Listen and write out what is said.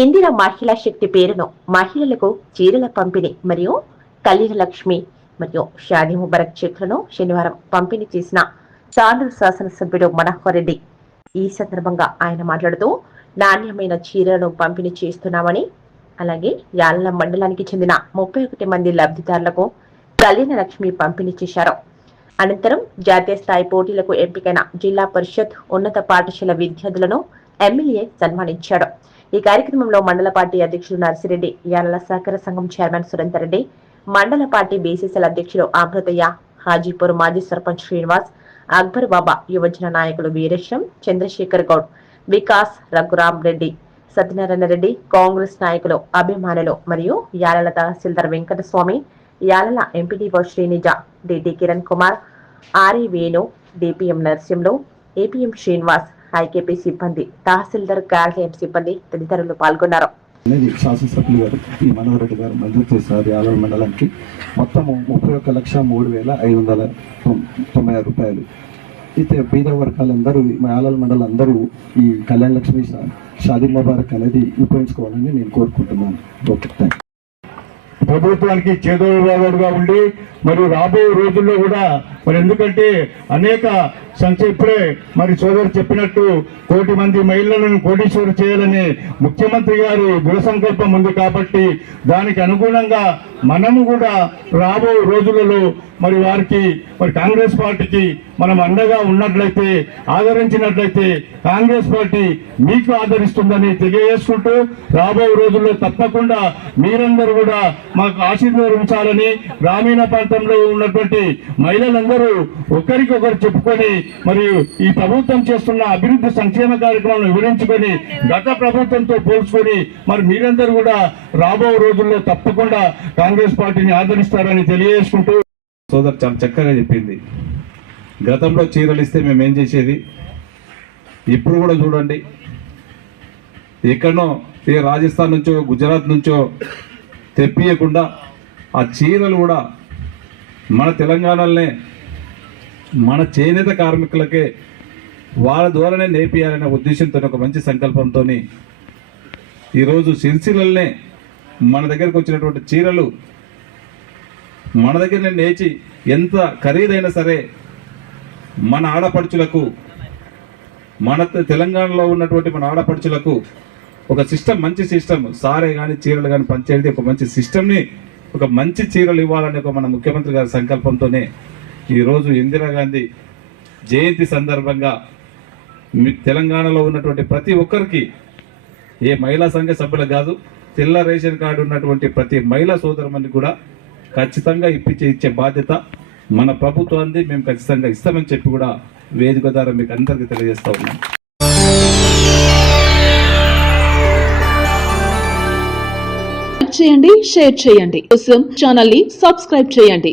ఇందిర మహిళా శక్తి పేరును మహిళలకు చీరల పంపిణీ మరియు కళ్యాణ లక్ష్మి మరియు షాది ముబరక్ చెట్లను శనివారం పంపిణీ చేసిన చాండ్రు శాసనసభ్యుడు మనోహర్ రెడ్డి. ఈ సందర్భంగా ఆయన మాట్లాడుతూ నాణ్యమైన చీరలను పంపిణీ చేస్తున్నామని అలాగే యాలల మండలానికి చెందిన ముప్పై ఒకటి మంది లబ్ధిదారులకు కళ్యాణ లక్ష్మి పంపిణీ చేశారు. అనంతరం జాతీయ స్థాయి పోటీలకు ఎంపికైన జిల్లా పరిషత్ ఉన్నత పాఠశాల విద్యార్థులను ఎమ్మెల్యే సన్మానించాడు. ఈ కార్యక్రమంలో మండల పార్టీ అధ్యక్షుడు నర్సిరెడ్డి యాలల సహకార సంఘం చైర్మన్ సురేందర్ రెడ్డి మండల పార్టీ బీసీసీల అధ్యక్షుడు అమృతయ్య హాజీపూర్ మాజీ సర్పంచ్ శ్రీనివాస్ అక్బర్ బాబా యువజన నాయకులు వీరేశం చంద్రశేఖర్ గౌడ్ వికాస్ రఘురామ్ రెడ్డి సత్యనారాయణ రెడ్డి కాంగ్రెస్ నాయకులు అభిమానులు మరియు Yalala tahsildar Venkataswamy Yalala MPDO Sreenija DT Kiran Kumar RE Venu DPM Narasimhulu APM Srinivas IKP సిబ్బంది తహసీల్దార్ కార్యాలయం సిబ్బంది తదితరులు పాల్గొన్నారు. అనేది శాసనసభ్యులు గారు ఈ మనోహర్ రెడ్డి గారు మంజూరు చేశారు యాదవ మండలానికి. మొత్తము ముప్పై ఒక్క లక్ష మూడు వేల ఐదు వందల తొం- తొంభై ఆరు రూపాయలు. అయితే బీద వర్గాలందరూ మా యాలల మండలం అందరూ ఈ కళ్యాణ లక్ష్మి షాదీ ముబారక్ అనేది ఉపయోగించుకోవాలని నేను కోరుకుంటున్నాను. ఓకే థ్యాంక్ ప్రభుత్వానికి చేదోడుగా ఉండి మరి రాబోయే రోజుల్లో కూడా మరి ఎందుకంటే అనేక సంక్షేమ ఇప్పుడే మరి సోదరు చెప్పినట్టు కోటి మంది మహిళలను కోటీశ్వరు చేయాలని ముఖ్యమంత్రి గారి దృఢ సంకల్పం ఉంది కాబట్టి దానికి అనుగుణంగా మనము కూడా రాబో రోజులలో మరి వారికి మరి కాంగ్రెస్ పార్టీకి మనం అండగా ఉన్నట్లయితే ఆదరించినట్లయితే కాంగ్రెస్ పార్టీ మీకు ఆదరిస్తుందని తెలియజేసుకుంటూ రాబో రోజుల్లో తప్పకుండా మీరందరూ కూడా మాకు ఆశీర్వదించాలని గ్రామీణ ప్రాంతంలో ఉన్నటువంటి మహిళలందరూ ఒకరికొకరు చెప్పుకొని మరియు ఈ ప్రభుత్వం చేస్తున్న అభివృద్ధి సంక్షేమ కార్యక్రమాలను వివరించుకొని గత ప్రభుత్వంతో పోల్చుకొని మరి మీరందరూ కూడా రాబో రోజుల్లో తప్పకుండా కాంగ్రెస్ పార్టీని ఆదరిస్తారని తెలియజేసుకుంటూ సోదరు చాలా చక్కగా చెప్పింది. గతంలో చీరలు ఇస్తే మేము ఏం చేసేది? ఇప్పుడు కూడా చూడండి. ఎక్కడనో ఏ రాజస్థాన్ నుంచో గుజరాత్ నుంచో తెప్పియకుండా ఆ చీరలు కూడా మన తెలంగాణలోనే మన చేనేత కార్మికులకే వాళ్ళ ద్వారానే నేర్పియాలనే ఉద్దేశంతో ఒక మంచి సంకల్పంతో ఈరోజు సిరిసిల్లనే మన దగ్గరకు వచ్చినటువంటి చీరలు మన దగ్గరనే నేచి ఎంత ఖరీదైనా సరే మన ఆడపడుచులకు మన తెలంగాణలో ఉన్నటువంటి మన ఆడపడుచులకు ఒక సిస్టమ్ మంచి సిస్టమ్ సారే కానీ చీరలు కానీ పనిచేయడం ఒక మంచి సిస్టమ్ని ఒక మంచి చీరలు ఇవ్వాలనే ఒక మన ముఖ్యమంత్రి గారి సంకల్పంతోనే ఈరోజు ఇందిరాగాంధీ జయంతి సందర్భంగా మీ తెలంగాణలో ఉన్నటువంటి ప్రతి ఒక్కరికి ఏ మహిళా సంఘ సభ్యులు కాదు తెల్ల రేషన్ కార్డు ఉన్నటువంటి ప్రతి మహిళా సోదరుమని కూడా ఖచ్చితంగా ఇప్పించే ఇచ్చే బాధ్యత మన ప్రభుత్వాన్ని మేము ఖచ్చితంగా ఇస్తామని చెప్పి కూడా వేదిక ద్వారా మీకు అందరికీ తెలియజేస్తా ఉన్నాం. చేయండి షేర్ చేయండి. కోసం ఛానల్ని సబ్స్క్రైబ్ చేయండి.